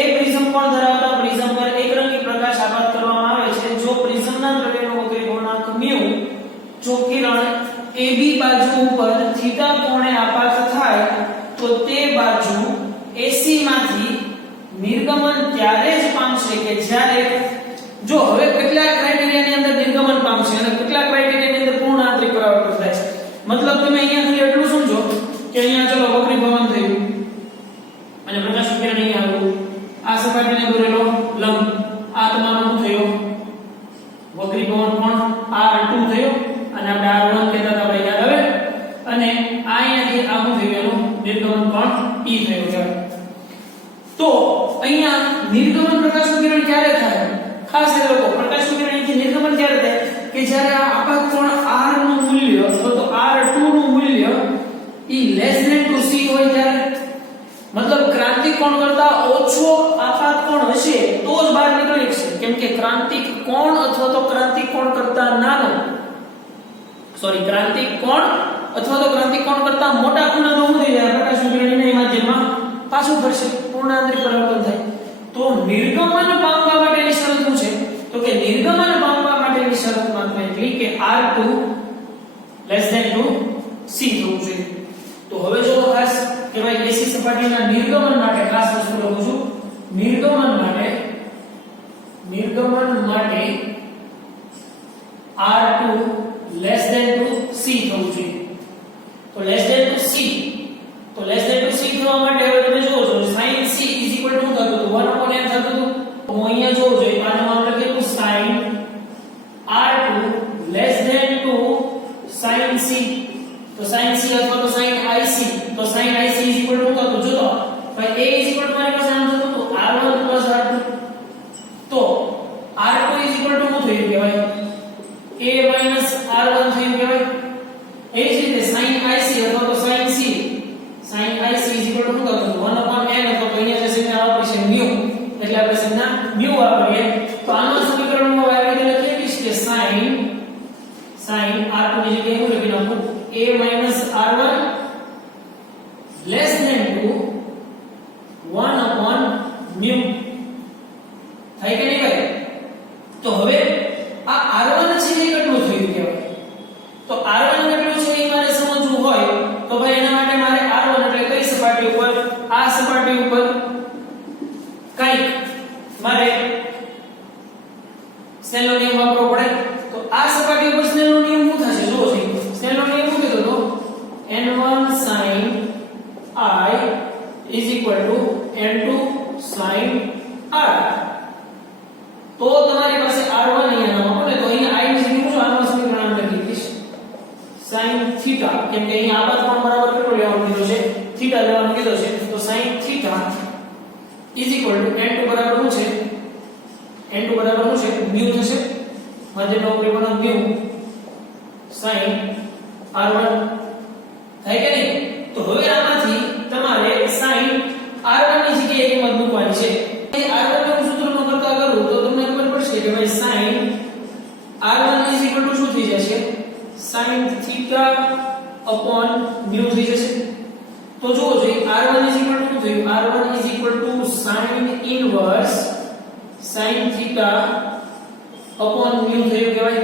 એક પ્રિઝમ કોણ ધરાવતા પ્રિઝમ પર એકરંગી પ્રકાશ આપાત કરવામાં આવે છે જો પ્રિઝમના દ્રવ્યનો વક્રીકોણાંક μ AB બાજુ ઉપર થીટા કોણે આપાત થાય તો તે બાજુ AC માંથી નિર્ગમન ત્યારે જ પામશે કે જ્યારે જો હવે કેટલા ક્રાઇટેરિયાની અંદર નિર્ગમન પામશે અને કેટલા ક્રાઇટેરિયાની અંદર પૂર્ણ આંતરિક પરાવર્તન થાય છે મતલબ તમે અહીંયાથી એટલું સમજો કે અહીંયા ચલો વક્રીભવન થયું અને પ્રકાશ વિકિરણ અહીંયા આવ્યું આ સપાટીને દોરેલો લંબ આ તમારો શું થયો વક્રીભવન કોણ R2 થયો અને આપણે R1 કહેતા હતા ભાઈ યાદ આવે અને આ અહીંયાથી આ શું થયું એનું નિર્ગમન કોણ E થયો છે તો અહીંયા નિર્ગમન પ્રકાશ વિકિરણ ક્યારે થાય ખાસ એ લોકો પ્રકાશ વિકિરણથી નિર્ગમન ક્યારે થાય કે જ્યારે આ આપાત કોણ R નું મૂલ્ય અથવા તો R2 નું મૂલ્ય E < C હોય ત્યારે મતલબ ક્રાંતિક કોણ કરતા ઓછો આપાત કોણ હશે તો જ બહાર નીકળી શકશે કેમ કે ક્રાંતિક કોણ અથવા તો ક્રાંતિક કોણ કરતા નાનો ક્રાંતિક કોણ અથવા તો ક્રાંતિક કોણ કરતા મોટા ખૂણાનો શું થઈ જાય પ્રકાશ વિકિરણના માધ્યમમાં પાછું ફરશે પૂર્ણ આંતરિક પરાવર્તન થાય તો નિર્ગમન પામવા માટેની શરત શું છે તો કે નિર્ગમન પામવા માટેની શરત માત્ર એટલી કે R2 < C થવું જોઈએ તો હવે જો ખાસ કે ભાઈ AC સપાટીના નિર્ગમન માટે ખાસ વસ્તુ લખું છું નિર્ગમન માટે R2 < C થવું જોઈએ તો < C થવા માટે હવે તમે જોવો છો sin C = શું થતું હતું 1/n થતું હતું તો હું અહીંયા જોવો જોઈએ આનું નામ લખેલું sin R2 < sin C તો sin C અથવા તો sin IC તો sin IC = શું થતું જો તો ભાઈ A = મારી પાસે આમ થતું હતું R1 + R2 તો R2 = શું થયું કહેવાય A - R1 થયું કહેવાય એ જ રીતે sin IC અથવા તો sin C sin IC = શું થતું 1/n અથવા તો અહીંયા જે છે ઓપરેશન μ એટલે આપણે સંજ્ઞા μ વાપરીએ તો આનું સમીકરણમાં આવી રીતે લખીએ કે sin R2 ની જગ્યાએ હું લખી નાખું A - R1 < 2 1/μ થાય કે નહીં ભાઈ તો હવે આ R1 છે એ કેટલું થયું કહેવાય તો R1 કેટલું છે એ મારે સમજવું હોય તો ભાઈ એના માટે મારે R1 એટલે કઈ સપાટી ઉપર આ સપાટી ઉપર કઈક મારે સ્નેલનો નિયમ વાપરવો પડે તો આ સપાટી ઉપર સ્નેલનો નિયમ શું થશે જો છે સ્નેલનો નિયમ શું કીધો તો n1 sin I = n2 sin R તો તમારી પાસે R1 અહીંયા નામ આપો ને તો અહીંયા I ની જગ્યાએ શું આનું સમીકરણ આમ લખી દઈશ sin થીટા કેમ કે અહીંયા આપાત કોણ બરાબર કેટલો લેવાનું કીધું છે થીટા લેવાનું કીધું છે તો sin થીટા = n2 બરાબર શું છે n2 બરાબર શું છે μ થશે મધ્યનો પરિબળ μ sin R1 થાય કે નહીં તો હવે આમાંથી તમારે sin R1 ની જગ્યાએ કિંમત મૂકવાની છે R1 નું સૂત્રનો કરતા કરું તો તમને ખબર પડશે કે ભાઈ sin R1 = શું થઈ જશે sin θ/μ થઈ જશે તો જુઓ જોઈએ R1 = શું થયું R1 = sin inverse sin θ/μ થયું કહેવાય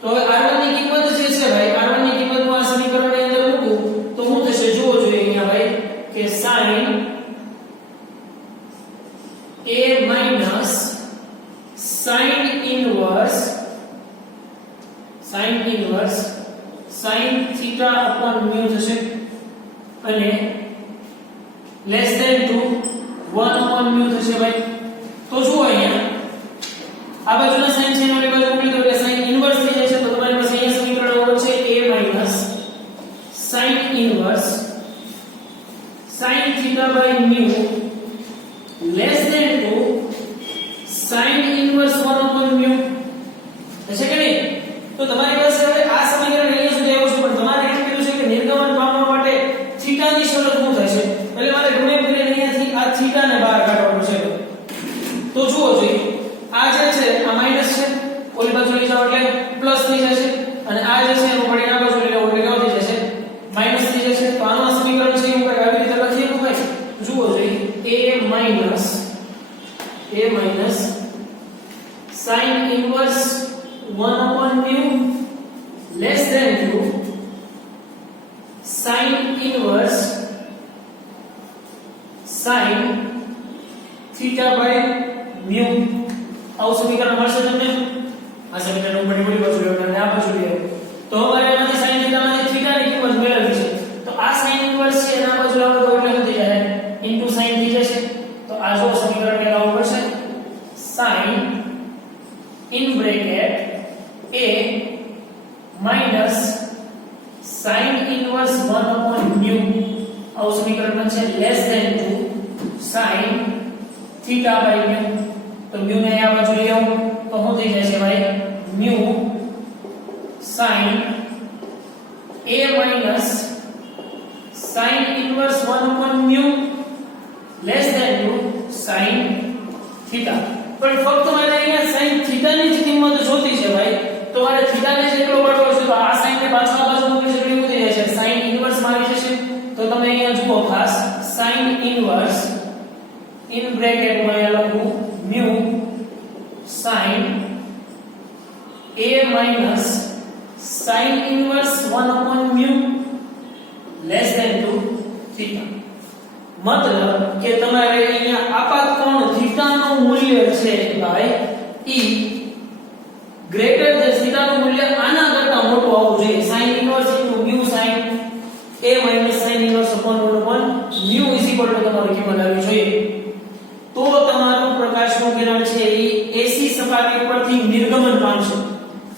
તો હવે R1 ની કિંમત જે છે ભાઈ R1 ની કિંમત હું આ સમીકરણની અંદર મૂકું તો શું થશે જુઓ જોઈએ અહીંયા ભાઈ કે sin A - sin inverse sin θ/μ થશે અને < 2 1/μ થશે ભાઈ તો જુઓ અહીંયા આ બાજુના sin છે એની બાજુ મોકલી દો એટલે sin ઇન્વર્સ થઈ જશે તો તમારી પાસે અહીંયા સમીકરણ over છે A - sin inverse sin θ/μ < 2 sin inverse 1/μ થશે કે નહીં તો તમારી પાસે હવે આ સમીકરણ અહીંયા સુધી આવ્યું છે પણ તમારે એમ કીધું છે કે નિર્ગમન પામવા માટે થીટા ની શરત શું થશે એટલે મારે ગુણે ફરીને અહીંયાથી આ થીટા ને બહાર કાઢવાનું છે તો જુઓ જોઈએ આ જે છે આ માઈનસ છે ઓલી બાજુ લઈ જાવ એટલે પ્લસ થઈ જશે અને આ જે છે એનું પરિણામ બાજુ લઈ જાવ એટલે કેવું થઈ જશે માઈનસ થઈ જશે તો આનું સમીકરણ છે એવું કઈ આવી રીતે લખીએ તો ભાઈ જુઓ જોઈએ inverse sin theta by mu આવું સમીકરણ મળશે તમને આ સમીકરણ ઉપર બોલી બાજુ લેવાનું અને આ બાજુ લેવાનું તો અમારે એમાંથી sin થીટા માંથી થીટા ની કિંમત મેળવવી છે તો આ sin ઇન્વર્સ છે એના બાજુ લાવો તો એટલે શું થઈ જાય ઇન્ટુ sin થઈ જશે તો આ જો સમીકરણ મેળવવું પડશે sin in bracket a minus sin inverse 1 upon mu આવું સમીકરણ બનશે less than 2 sin theta by mu તો mu ને આ બાજુ લઈ આવો તો શું થઈ જશે ભાઈ mu sin a minus sin inverse 1 upon mu less than 2 sin theta પણ ફક્ત મારે અહીંયા sin theta ની જ કિંમત જોતી છે ભાઈ તો મારે theta ને જેટલો પાડવો છે તો આ sin ને પાછળના બાજુ મૂકી છે એટલે શું થઈ જશે sin inverse માં આવી જશે તો તમે અહીંયા જુઓ ખાસ sin inverse in bracket માં અહીંયા લખું mu sin a minus sin inverse 1 upon mu less than 2 theta मतलब કે તમારે અહીંયા આપાત કોણ થીટા નું મૂલ્ય છે ભાઈ ઈ ગ્રેટર ધેન થીટા નું મૂલ્ય આના કરતા મોટું આવવું જોઈએ sin inverse * mu sin a - sin inverse upon 1 upon mu તમારી કિંમત આવવી જોઈએ તો તમારું પ્રકાશનું કિરણ છે ઈ એસી સપાટી ઉપરથી નિર્ગમન પામશે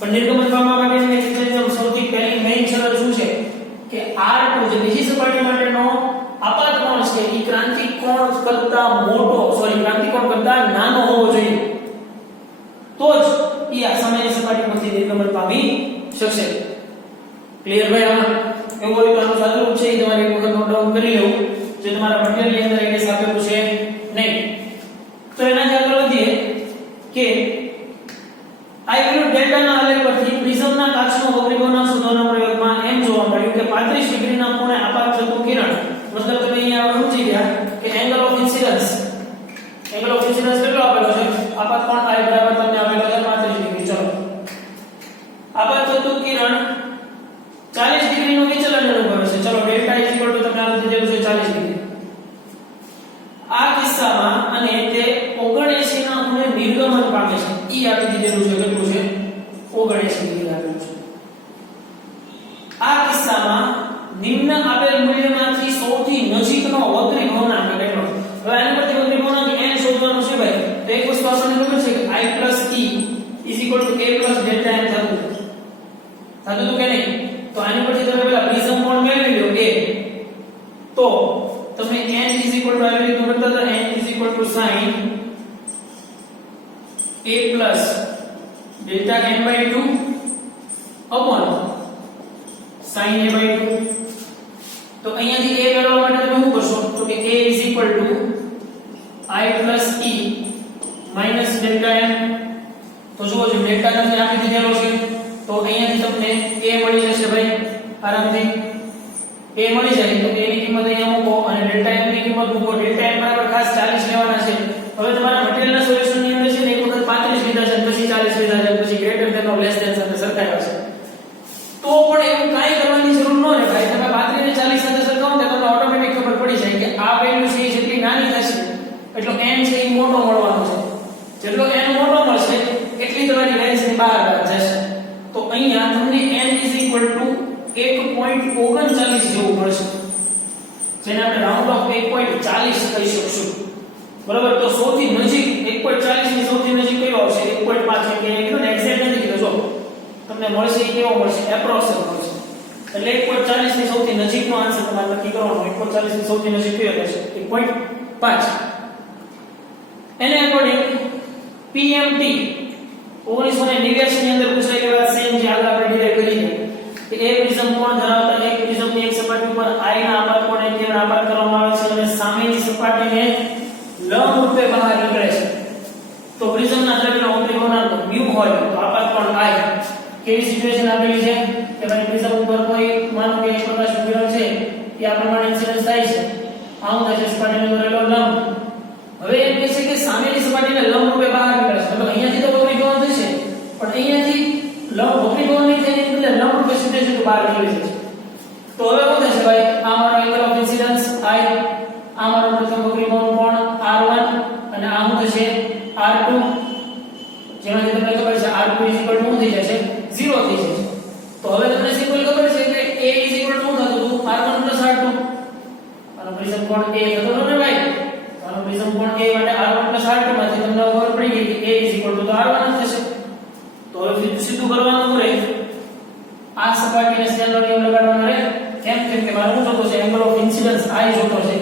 પણ નિર્ગમન પામવા માટેની સૌથી પહેલી મેઈન શરત શું છે કે r2 જે બીજી સપાટી માટેનો આપાત કોણ છે ઈ ક્રાંતિક કોણ કરતા નાનો હોવો જોઈએ તો જ ઈ આ સામેની સપાટી પરથી નિર્ગમન પામી શકશે ક્લિયર ભાઈ આમાં એવું હોય તો આનું સાદુરૂપ છે ઈ તમારે એક વખત નોટ ડાઉન કરી લેવું જે તમારા મટીરીયલની અંદર એને આપેલું છે નહીં તો એના આગળ વધીએ કે I વિરુદ્ધ ડેલ્ટાના આલેખ પરથી પ્રિઝમના કાચનો વક્રીકોણના શોધવાના પ્રયોગમાં એમ જોવા મળ્યું કે 35 ડિગ્રીના ખૂણે આપાત થતું કિરણ મતલબ તમે અહીંયા સમજી ગયા કે એંગલ ઓફ ઇન્સિડન્સ કેટલો આપેલો છે આપાત કોણ I બરાબર તમને આપેલો છે 35 ડિગ્રી ચલો આપાત થતું કિરણ 40 ડિગ્રીનું વિચલન અનુભવે છે ચલો ડેલ્ટા તમને આ રીતે દીધેલું છે 40 ડિગ્રી આ કિસ્સામાં અને તે 79 ના ખૂણે નિર્ગમન પામે છે ઈ આપી દીધેલું છે કેટલું છે 79 ડિગ્રી આપેલું છે આ કિસ્સામાં નિમ્ન આપેલ મૂલ્યમાંથી સૌથી નજીકનો વક્રી ભવનાંક કેટલો હવે આના પરથી વક્રી ભવનાંક n શોધવાનું છે ભાઈ તો એક વસ્તુ આપણને ખબર છે કે I + E = a + delta n થતું કે નહીં તો આની પરથી તમે પેલા પ્રિઝમ કોણ મેળવી લો a તો તમે n આવી રીતે કરતા તો n sin a plus delta n/2 upon sin a/2 તો અહીંયાથી a મેળવવા માટે તમે શું કરશો તો કે a I plus e minus delta n તો જુઓ જો ડેલ્ટા તમને આપી દીધેલો છે તો અહીંયાથી તમને a મળી જશે ભાઈ આરામથી a મળી જાય તો a ની કિંમત અહીંયા મૂકો અને ડેલ્ટા n ની કિંમત મૂકો ડેલ્ટા n બરાબર ખાસ 40 લેવાના છે હવે તમારા મટીરીયલના સોલ્યુશન ની અંદર છે ને એક વખત 35 લીધા છે પછી 40 લીધા છે પછી greater than or less than સાથે સરખાવ્યા છે તો પણ એવું કાઈ કરવાની જરૂર ન રહે ભાઈ તમે 35 ને 40 સાથે સરખાવો તો તમને ઓટોમેટિક ખબર પડી જાય કે આ વેલ્યુ છે એ જેટલી નાની થશે એટલો n છે એ મોટો મળવાનો છે જેટલો n મોટો મળશે એટલી તમારી રેન્જ ની બહાર જશે તો અહીંયા તમને n 1.39 જેવું મળશે જેને આપણે રાઉન્ડ ઓફ 1.40 કહી શકશું બરાબર તો સૌથી નજીક 1.40 ની સૌથી નજીક કયો આવશે 1.5 એટલે કીધું ને એક્ઝેક્ટ નથી કીધું જો તમને મળશે એ કેવો મળશે એપ્રોક્સ મળશે એટલે 1.40 ની સૌથી નજીકનો આન્સર તમારે નક્કી કરવાનો 1.40 ની સૌથી નજીક કયો રહેશે 1.5 એને અકોર્ડિંગ PMT 1989 ની અંદર પૂછાયેલી વાત સેમ જે આગળ આપણે ડિરાઈવ કરી કે એક પ્રિઝમ કોણ ધરાવતા એક પ્રિઝમની એક સપાટી ઉપર I ના આપાત કોણે કિરણ આપાત કરવામાં આવે છે અને સામેની સપાટીને લંબ રૂપે બહાર નીકળે છે તો પ્રિઝમના દ્રવ્યનો વક્રી ભવનાંક mu હોય તો આપાત કોણ I કેવી સિચ્યુએશન આપેલી છે કે ભાઈ પ્રિઝમ ઉપર કોઈ માનો કે એક પ્રકાશનું કિરણ છે એ આ પ્રમાણે ઇન્સિડન્સ થાય છે આવું થાય છે સપાટીનો રહેલો લંબ હવે એમ કહે છે કે સામેની સપાટીને લંબ રૂપે બહાર નીકળે છે મતલબ અહીંયાથી તો વક્રી ભવન થશે પણ અહીંયાથી લંબ વક્રી ભવન નહીં થાય એટલે લંબ રૂપે સીધે સીધું બહાર નીકળી જશે તો હવે શું થશે ભાઈ આ મારો એંગલ ઓફ ઇન્સિડન્સ I, આ મારો પ્રથમ વક્રી ભવન કોણ R1 અને આ શું થશે R2, જેનાથી તમને ખબર છે R2 શું થઈ જશે 0 થઈ જશે. તો હવે તમને સિમ્પલ ખબર છે કે A શું થતું હતું R1 R2. આનો પ્રિઝમ કોણ A થતો ને ભાઈ, આનો પ્રિઝમ કોણ A માટે R1 R2 માંથી તમને ખબર પડી ગઈ કે A તો R1 થશે. તો હવે સીધું કરવાનું રહે, આ સપાટીને સ્નેલનો નિયમ લગાડવાનો રહે. કેમ કે મારે શું જોતો છે એંગલ ઓફ ઇન્સિડન્સ I જોતો છે.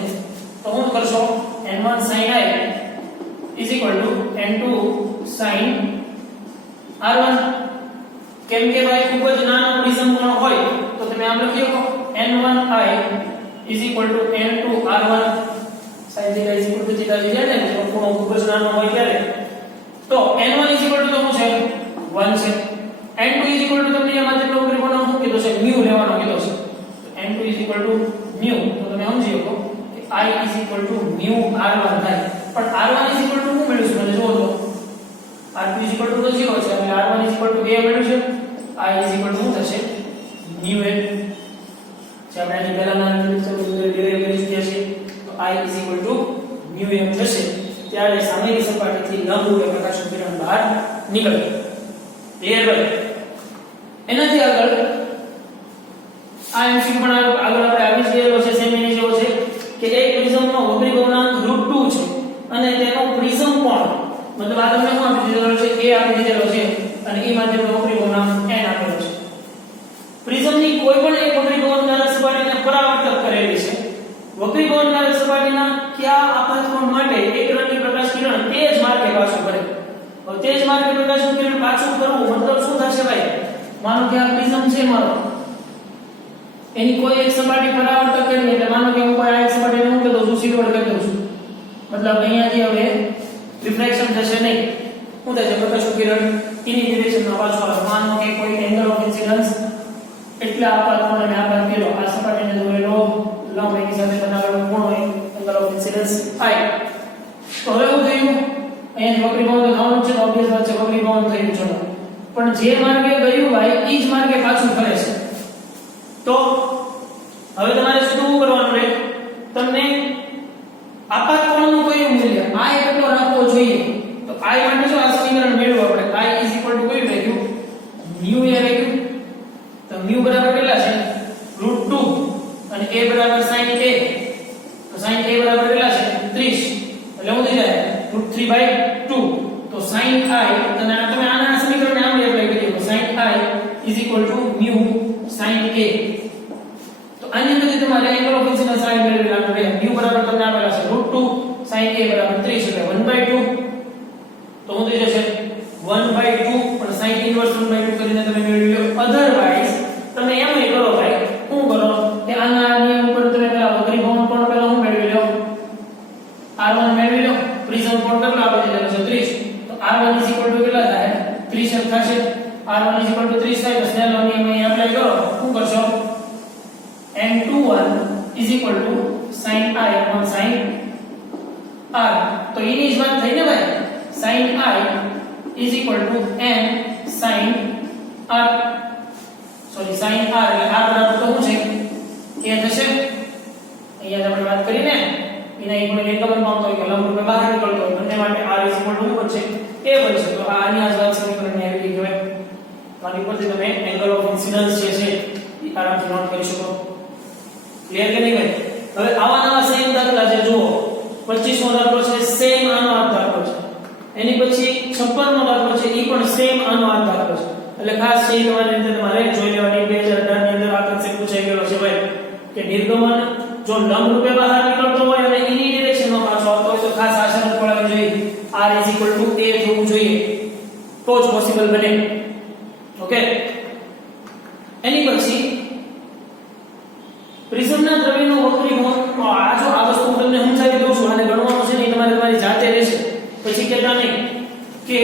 તો હું કરશો n1 sin I n2 sin R1. કેમ કે ભાઈ ખૂબ જ નાનો પ્રિઝમ કોણ હોય તો તમે આમ લખી શકો n1 I n2 R1 sin θ θ લીધા ને તો ખૂણો ખૂબ જ નાનો હોય ત્યારે તો n1 તો શું છે 1 છે. n2 તમને એમાં જેટલો વક્રી કોણ શું કીધો છે μ લેવાનો કીધો છે. તો n2 μ તો તમે સમજી શકો કે I μ R1 થાય. પણ R1 શું મળ્યું છે મને જોવો તો R2 તો 0 છે અને R1 A મળ્યું છે. I શું થશે μ જે આપણે અહીં પહેલાના લેક્ચરમાં ડિરાઈવ કરી ચૂક્યા છે. તો I μ થશે ત્યારે સામેની સપાટીથી લંબરૂપે પ્રકાશનું કિરણ બહાર નીકળે. ક્લિયર ભાઈ? એનાથી આગળ આ એમસીક્યુ પણ આગળ આપણે આવી ગયેલો છે સેમ એની જેવો છે કે એક પ્રિઝમનો વક્રી ભવનાંક √2 છે અને તેનો પ્રિઝમ કોણ મતલબ આ તમને શું આપી દીધેલો છે A આપી દીધેલો છે અને E માં તેનો વક્રી ભવનાંક n આપેલો છે. પ્રિઝમની કોઈ પણ એક વક્રી ભવનકારક સપાટીને પરાવર્તક કરેલી છે. વક્રી ભવનકારક સપાટીના કયા આપાત કોણ માટે એક રંગની પ્રકાશ કિરણ તે જ માર્ગે પાછું કરે. તો તે જ માર્ગે પ્રકાશનું કિરણ પાછું કરવું મતલબ શું થશે ભાઈ? માનો કે આ પ્રિઝમ છે મારો, એની કોઈ એક સપાટી પરાવર્તક કરી એટલે માનો કે હું કોઈ આ એક સપાટીને હું કરું છું સિલ્વર કરી દઉં છું, મતલબ અહીંયાથી હવે રિફ્લેક્શન થશે નહીં. શું થશે? પ્રકાશનું કિરણ એની ડિરેક્શનમાં પાછું આવે. માનો કે કોઈ એંગલ ઓફ ઇન્સિડન્સ એટલે આપાત કોણ અને આપાત કિરણ આ સપાટીને દોરેલો લંબ એની સાથે બનાવેલો કોણ હોય એંગલ ઓફ ઇન્સિડન્સ I. તો હવે શું થયું? અહીંયા વક્રી ભવન તો થવાનું છે, ઓબ્વિયસ વાત છે વક્રી ભવન થયું છે. પણ જે માર્ગે ગયું ભાઈ એ જ માર્ગે પાછું ફરે છે. તો હવે તમારે શું કરવાનું રહે? તમને આપાત કોણનું કયું મૂલ્ય I કેટલો રાખવો જોઈએ? તો I માટે જો આ સમીકરણ મેળવવું આપણે I કયું વેલ્યુ μ એ વેલ્યુ તો μ બરાબર કેટલા છે √2 અને A બરાબર sin A. તો sin A બરાબર કેટલા છે 30 એટલે હું થઈ જાય √3/2. તો sin I અને તમે આના સમીકરણને આમ એપ્લાય કરીએ તો sin I μ sin A. તો આની અંદરથી તમારે એંગલ ઓફ ઇન્સિડન્સ I મેળવી નાખવાનું રહે. μ બરાબર તમને આપેલા છે √2 sin A બરાબર 30 એટલે 1/2. તો હું થઈ જશે 1/2 પણ sin ઇન્વર્સ 1/2 કરીને તમે મેળવી લો. અધરવાઇઝ તમે એમ કરો ભાઈ શું કરો કે આના નિયમ ઉપર તમે પેલા વક્રી ભવન કોણ પેલા હું મેળવી લો R1 મેળવી લો. પ્રિઝમ કોણ કેટલો આપી દીધેલો છે 30. તો R1 કેટલા થાય 30 થશે. R1 30 થાય તો સ્નેલનો નિયમ અહીં એપ્લાય કરો. શું કરશો? n21 sin I upon sin R. તો એની જ વાત થઈ ને ભાઈ, sin I n sin R. Sorry sin R એટલે R બરાબર તો શું છે કે થશે. અહીંયા આપણે વાત કરી ને એના એક મિનિટ એકમ પામતો હોય કે લંબરૂપે બહાર નીકળતો હોય બંને માટે R શું બનશે A બનશે. તો આની આસપાસ સમીકરણને આવી ગઈ કહેવાય. તો આની પરથી તમે એંગલ ઓફ ઇન્સિડન્સ જે છે એ આરામથી નોટ કરી શકો. ક્લિયર કે નહીં ભાઈ? હવે આવા નવા સેમ દાખલા છે જુઓ. 25મો દાખલો છે સેમ આનો આ દાખલો છે. એની પછી 56મો દાખલો છે એ પણ સેમ આનો આ દાખલો છે. એટલે ખાસ છે તમારી અંદર તમારે જોઈ લેવાની 2018 ની અંદર આ કન્સેપ્ટ પૂછાઈ ગયેલો છે ભાઈ કે નિર્ગમન જો લંબ રૂપે બહાર નીકળતો હોય અને એની ડિરેક્શનમાં પાછો આવતો હોય તો ખાસ આ શરત પડાવવી જોઈએ R A થવું જોઈએ તો જ પોસિબલ બને. ઓકે. એની પછી પ્રિઝમના દ્રવ્યનો વક્રી ભવન આ વસ્તુ હું તમને સમજાવી દઉં છું અને ગણવાનું છે ને તમારે તમારી જાતે રહેશે પછી કહેતા નહીં કે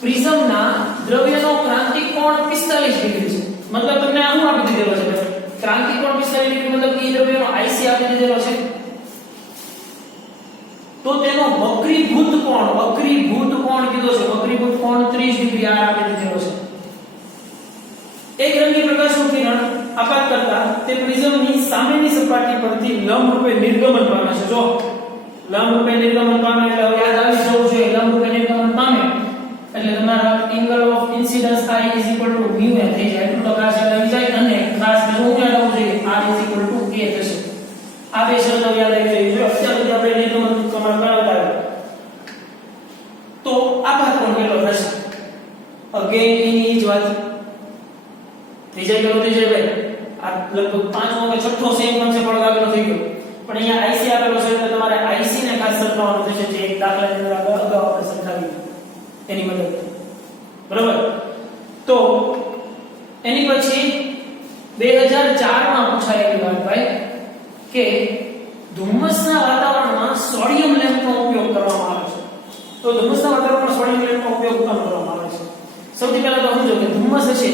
પ્રિઝમના દ્રવ્યનો ક્રાંતિક કોણ 45 ડિગ્રી છે. મતલબ તમને આ શું આપી દીધેલો છે ક્રાંતિક કોણ 45 ડિગ્રી મતલબ એ દ્રવ્યનો IC આપી દીધેલો છે. તો તેનો વક્રીભૂત કોણ કીધો છે વક્રીભૂત કોણ 30 ડિગ્રી આ આપી દીધેલો છે. એક રંગી પ્રકાશનું કિરણ આપાત કરતા તે પ્રિઝમની સામેની સપાટી પરથી લંબરૂપે નિર્ગમન પામે છે. જો લંબરૂપે નિર્ગમન પામે એટલે હવે યાદ આવી જવું જોઈએ, લંબરૂપે નિર્ગમન પામે એટલે તમારા એંગલ ઓફ ઇન્સિડન્સ I = μ એ થઈ જાય. એટલું તો ખાસ યાદ આવી જાય. અને ખાસ બીજું શું યાદ આવવું જોઈએ, R = K થશે. આ બે શરતો યાદ આવી જોઈએ. જો અત્યાર સુધી આપણે નિર્ગમન પ્રમાણ કરાવતા તો આપાત કોણ કેટલો થશે? અગેન એની જ વાત થઈ જાય. કેટલો થઈ જાય ભાઈ? આ લગભગ 5મો કે 6થો સેમ કોન્સેપ્ટ આગળ થઈ ગયો. પણ અહીંયા IC આપેલો છે એટલે તમારે IC ને ખાસ સરખાવવાનું થશે, જે એક દાખલાની અંદર અગાઉ આપણે સમજાવી એની મદદ. બરાબર? તો એની પછી 2004 માં પૂછાયેલી વાત ભાઈ કે ધુમ્મસના વાતાવરણમાં સોડિયમ લેમ્પનો ઉપયોગ કરવામાં આવે છે. તો ધુમ્મસના વાતાવરણમાં સોડિયમ લેમ્પનો ઉપયોગ કેમ કરવામાં આવે છે? સૌથી પહેલા તો સમજો કે ધુમ્મસ હશે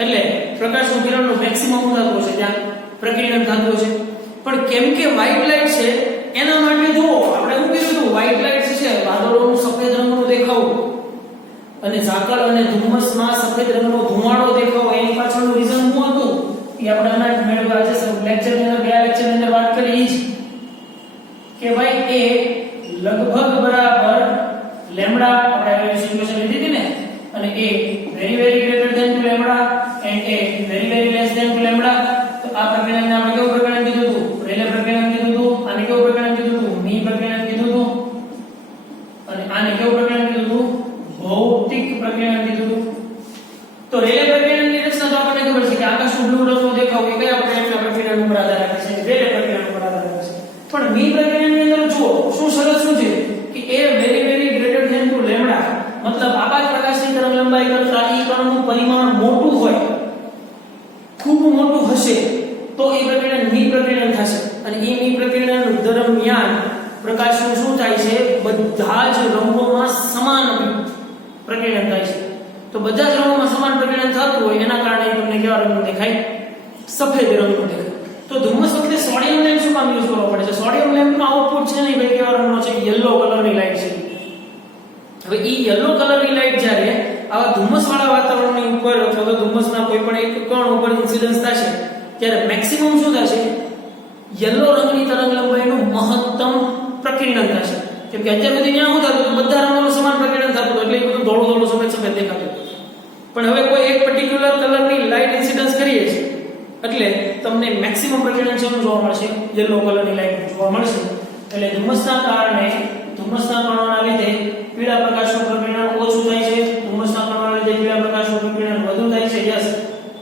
એટલે પ્રકાશનું કિરણનું મેક્સિમમ થતું હશે, ત્યાં પ્રકિરણન થતું હશે. પણ કેમ કે વ્હાઇટ લાઇટ છે એના માટે જુઓ આપણે શું કીધું હતું, વ્હાઇટ લાઇટ છે વાદળોનું સફેદ રંગનું દેખાવું અને ઝાકળ અને ધુમ્મસમાં સફેદ રંગનો ધુમાડો દેખાવો, એની પાછળનું રીઝન શું હતું એ આપણે હમણાં મેળવ્યા આજે લેક્ચરની અંદર, બે લેક્ચરની અંદર વાત કરી જ કે ભાઈ એ લગભગ બરાબર લેમ્બડા આપણે સિચ્યુએશન લીધી હતી ને, અને a very greater than two lambda and a very less than two lambda. તો આ પ્રકરણને આપણે કેવું પ્રકરણ કીધું હતું? રેલે પ્રકરણ કીધું હતું. આને કેવું પ્રકરણ કીધું હતું? મી પ્રકરણ કીધું હતું. અને આને કેવું પ્રકરણ કીધું હતું? ભૌતિક પ્રકરણ કીધું હતું. તો રેલે પ્રકરણની રચના તો આપણને ખબર છે કે આકાશનું બ્લુ રંગનો દેખાવ એ કયા પ્રકરણના પ્રકરણ ઉપર આધાર રાખે છે? રેલે પ્રકરણ ઉપર આધાર રાખે છે. પણ મી પ્રકરણની અંદર જુઓ શું શરત શું છે કે a very greater than two lambda, મતલબ આપાત પ્રકાશની તરંગ લંબાઈ કરતા ઈ કણનું પરિમાણ મોટું હોય, ખૂબ મોટું હશે તો એ પ્રકરણ મી પ્રકરણ થશે. અને એ મી પ્રકરણ દરમિયાન પ્રકાશનું શું થાય છે? બધા જ રંગોમાં સમાન પ્રકરણ થાય છે. તો બધા જ રંગોમાં સમાન પ્રકરણ થતું હોય એના કારણે તમને કેવા રંગનું દેખાય? સફેદ રંગનું દેખાય. તો ધુમ્મસ વખતે સોડિયમ લેમ્પ શું કામ યુઝ કરવો પડે છે? સોડિયમ લેમ્પનો આઉટપુટ છે ને ભાઈ કેવા રંગનો છે? યલો કલરની લાઈટ છે. હવે ઈ યલો કલરની લાઈટ જ્યારે આવા ધુમ્મસવાળા વાતાવરણની ઉપર અથવા તો ધુમ્મસના કોઈ પણ એક કણ ઉપર ઇન્સિડન્સ થશે ત્યારે મેક્સિમમ શું થશે? યલો રંગની તરંગ લંબાઈનું મહત્તમ પ્રકિરણન થશે. કેમ કે અત્યાર સુધી ત્યાં શું થતું? બધા રંગોનું સમાન પ્રકિરણન થતું એટલે એ બધું ધોળું સફેદ દેખાતું. પણ હવે કોઈ એક પર્ટિક્યુલર કલરની લાઈટ ઇન્સિડન્સ કરીએ છીએ એટલે તમને મેક્સિમમ પ્રકિરણન શું જોવા મળશે? યલો કલરની લાઈટ જોવા મળશે. એટલે ધુમ્મસના કારણે ધુમ્મસના કણોના લીધે પીળા પ્રકાશનું પ્રકિરણન ઓછું થાય છે, ધુમ્મસના કણોના લીધે પીળા પ્રકાશનું પ્રકિરણન વધુ થાય છે. યસ,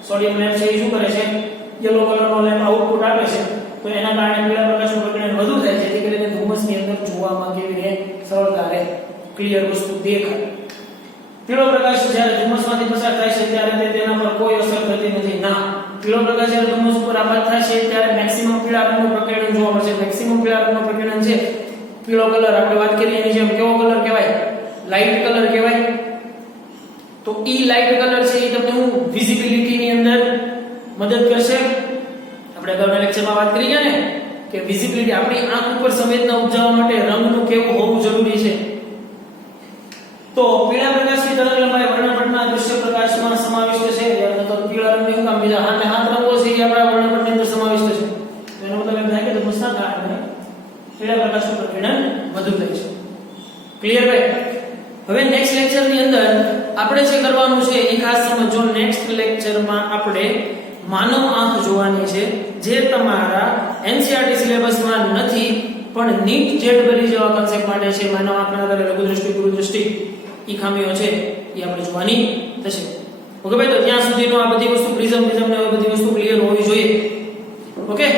સોડિયમ લેમ્પ છે એ શું કરે છે? યલો કલરનો લેમ્પ આઉટપુટ આપે છે, તો એના કારણે પીળા પ્રકાશનું પ્રકિરણન વધુ થાય છે, જેથી કરીને ધુમ્મસની અંદર જોવામાં કેવી રહે? સરળતા રહે, ક્લિયર વસ્તુ દેખાય. પીળો પ્રકાશ જ્યારે ધુમ્મસમાંથી પસાર થાય છે ત્યારે તેના પર કોઈ અસર થતી નથી. ના, પીળો પ્રકાશ જ્યારે ધુમ્મસ ઉપર આપાત થાય છે ત્યારે મેક્સિમમ પીળા રંગનું પ્રકિરણન જોવા મળશે. મેક્સિમમ પીળા રંગનું પ્રકિરણન છે પીળો કલર આપણે વાત કરીએ એની જેમ કેવો કલર કહેવાય? લાઇટ કલર કહેવાય. તો ઈ લાઇટ કલર છે એ તમને હું વિઝિબિલિટીની અંદર મદદ કરશે. આપણે અગાઉના લેક્ચરમાં વાત કરી ગયા ને કે વિઝિબિલિટી આપણી આંખ ઉપર સંવેદના ઉપજાવવા માટે રંગનું કેવું હોવું જરૂરી છે. તો પીળા પ્રકાશની તરંગ લંબાઈ વર્ણપટના દૃશ્ય પ્રકાશમાં સમાવિષ્ટ છે. તો પીળા રંગની શું કામ? બીજા હાથ રંગો છે એ આપણા વર્ણપટની અંદર સમાવિષ્ટ છે. તો એનો મતલબ એમ થાય કે ધુમ્મસના કારણે પીળા પ્રકાશનું પ્રકિરણન વધુ થાય છે. ક્લિયર ભાઈ? હવે નેક્સ્ટ લેક્ચરની અંદર આપણે જે કરવાનું છે એ ખાસ સમજો. નેક્સ્ટ લેક્ચરમાં આપણે માનવ આંખ જોવાની છે, જે તમારા NCERT સિલેબસમાં નથી પણ નીટ જેડબલી જેવા કન્સેપ્ટ માટે છે. માનવ આંખના આધારે લઘુ દ્રષ્ટિ, ગુરુ દ્રષ્ટિ ઈ ખામીઓ છે એ આપણે જોવાની થશે. ઓકે ભાઈ? તો ત્યાં સુધીનો આ બધી વસ્તુ પ્રિઝમ ને બધી વસ્તુ ક્લિયર હોવી જોઈએ. ઓકે?